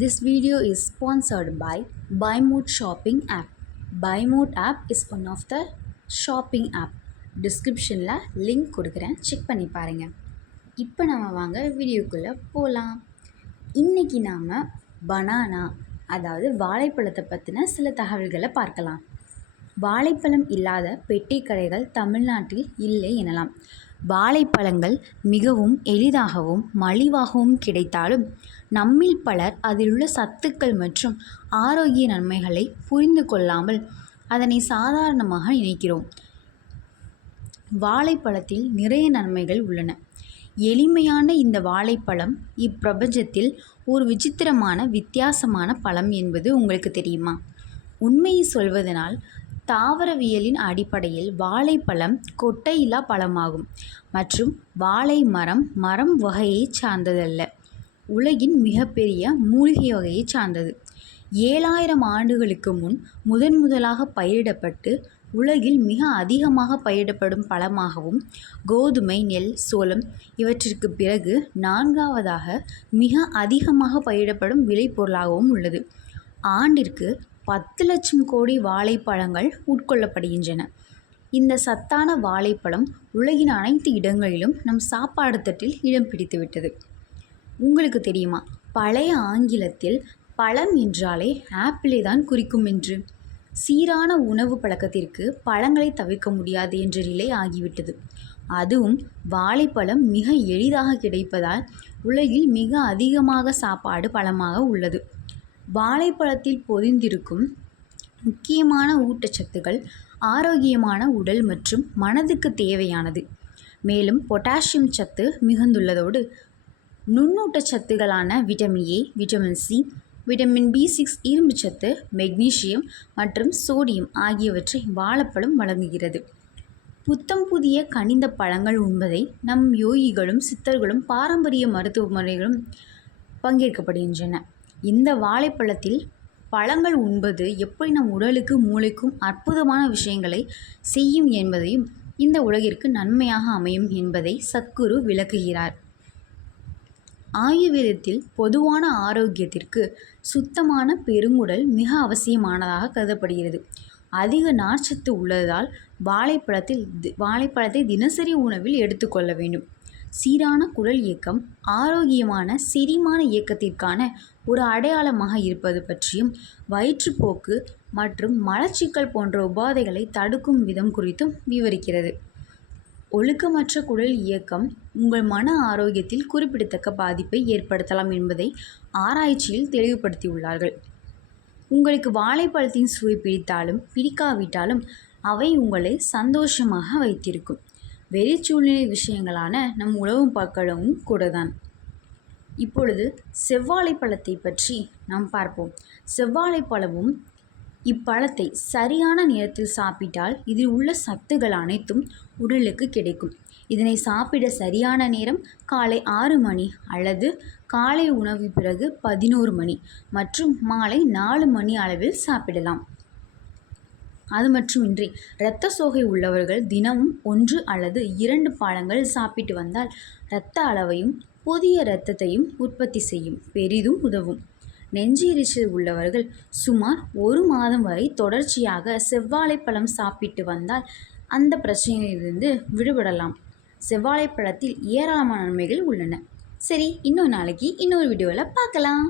This video is sponsored by BuyMode shopping app. BuyMode app is one of the shopping app. டிஸ்கிரிப்ஷனில் link கொடுக்குறேன், check பண்ணி பாருங்கள். இப்போ நம்ம வாங்க வீடியோக்குள்ளே போகலாம். இன்றைக்கி நாம் பனானா அதாவது வாழைப்பழத்தை பற்றின சில தகவல்களை பார்க்கலாம். வாழைப்பழம் இல்லாத பெட்டி கடைகள் தமிழ்நாட்டில் இல்லை எனலாம். வாழைப்பழங்கள் மிகவும் எளிதாகவும் மலிவாகவும் கிடைத்தாலும் நம்மில் பலர் அதிலுள்ள சத்துக்கள் மற்றும் ஆரோக்கிய நன்மைகளை புரிந்து கொள்ளாமல் அதனை சாதாரணமாக நினைக்கிறோம். வாழைப்பழத்தில் நிறைய நன்மைகள் உள்ளன. எளிமையான இந்த வாழைப்பழம் இப்பிரபஞ்சத்தில் ஒரு விசித்திரமான வித்தியாசமான பழம் என்பது உங்களுக்கு தெரியுமா? உண்மையை சொல்வதனால் தாவரவியலின் அடிப்படையில் வாழைப்பழம் கொட்டையில்லா பழமாகும் மற்றும் வாழை மரம் வகையை சார்ந்ததல்ல. உலகின் மிகப்பெரிய மூலிகை வகையை சார்ந்தது. 7000 ஆண்டுகளுக்கு முன் முதலாக பயிரிடப்பட்டு உலகில் மிக அதிகமாக பயிரிடப்படும் பழமாகவும் கோதுமை, நெல், சோளம் இவற்றிற்கு பிறகு 4வதாக மிக அதிகமாக பயிரிடப்படும் விளைபொருளாகவும் உள்ளது. ஆண்டிற்கு 10 லட்சம் கோடி வாழைப்பழங்கள் உட்கொள்ளப்படுகின்றன. இந்த சத்தான வாழைப்பழம் உலகின் அனைத்து இடங்களிலும் நம் சாப்பாடு தட்டில் இடம் பிடித்துவிட்டது. உங்களுக்கு தெரியுமா, பழைய ஆங்கிலத்தில் பழம் என்றாலே ஆப்பிளை தான் குறிக்கும் என்று. சீரான உணவு பழக்கத்திற்கு பழங்களை தவிர்க்க முடியாது என்ற நிலை ஆகிவிட்டது. அதுவும் வாழைப்பழம் மிக எளிதாக கிடைப்பதால் உலகில் மிக அதிகமாக சாப்பாடு பழமாக உள்ளது. வாழைப்பழத்தில் பொதிந்திருக்கும் முக்கியமான ஊட்டச்சத்துக்கள் ஆரோக்கியமான உடல் மற்றும் மனதுக்கு தேவையானது. மேலும் பொட்டாசியம் சத்து மிகுந்துள்ளதோடு நுண்ணூட்டச்சத்துகளான vitamin A, vitamin C, vitamin B6, இரும்பு சத்து, மெக்னீசியம் மற்றும் சோடியம் ஆகியவற்றை வாழைப்பழம் வழங்குகிறது. புத்தம் புதிய கனிந்த பழங்கள் உண்பதை நம் யோகிகளும் சித்தர்களும் பாரம்பரிய மருத்துவ முறைகளும் பங்கேற்கப்படுகின்றன. இந்த வாழைப்பழத்தில் பழங்கள் உண்பது எப்படி நம் உடலுக்கு மூளைக்கும் அற்புதமான விஷயங்களை செய்யும் என்பதையும் இந்த உலகிற்கு நன்மையாக அமையும் என்பதை சத்குரு விளக்குகிறார். ஆயுர்வேதத்தில் பொதுவான ஆரோக்கியத்திற்கு சுத்தமான பெருங்குடல் மிக அவசியமானதாக கருதப்படுகிறது. அதிக நார்ச்சத்து உள்ளதால் வாழைப்பழத்தை தினசரி உணவில் எடுத்துக்கொள்ள வேண்டும். சீரான குடல் இயக்கம் ஆரோக்கியமான செரிமான இயக்கத்திற்கான ஒரு அடையாளமாக இருப்பது பற்றியும் வயிற்றுப்போக்கு மற்றும் மலச்சிக்கல் போன்ற உபாதைகளை தடுக்கும் விதம் குறித்தும் விவரிக்கிறது. ஒழுக்கமற்ற குடல் இயக்கம் உங்கள் மன ஆரோக்கியத்தில் குறிப்பிடத்தக்க பாதிப்பை ஏற்படுத்தலாம் என்பதை ஆராய்ச்சியில் தெளிவுபடுத்தியுள்ளார்கள். உங்களுக்கு வாழைப்பழத்தின் சுவை பிடித்தாலும் பிடிக்காவிட்டாலும் அவை உங்களை சந்தோஷமாக வைத்திருக்கும் வெளிச்சூழ்நிலை விஷயங்களான நம் உணவு பழக்கமும் கூட தான். இப்பொழுது செவ்வாழைப்பழத்தை பற்றி நாம் பார்ப்போம். செவ்வாழைப்பழமும் இப்பழத்தை சரியான நேரத்தில் சாப்பிட்டால் இதில் உள்ள சத்துக்கள் அனைத்தும் உடலுக்கு கிடைக்கும். இதனை சாப்பிட சரியான நேரம் காலை 6 மணி அல்லது காலை உணவு பிறகு 11 மணி மற்றும் மாலை 4 மணி அளவில் சாப்பிடலாம். அது மட்டுமின்றி இரத்த சோகை உள்ளவர்கள் தினமும் 1 அல்லது 2 பழங்கள் சாப்பிட்டு வந்தால் இரத்த அளவையும் புதிய இரத்தத்தையும் உற்பத்தி செய்யும் பெரிதும் உதவும். நெஞ்சு எரிச்சல் உள்ளவர்கள் சுமார் 1 மாதம் வரை தொடர்ச்சியாக செவ்வாழைப்பழம் சாப்பிட்டு வந்தால் அந்த பிரச்சனையிலிருந்து விடுபடலாம். செவ்வாழைப்பழத்தில் ஏராளமான நன்மைகள் உள்ளன. சரி, இன்னொரு நாளைக்கு இன்னொரு வீடியோவில் பார்க்கலாம்.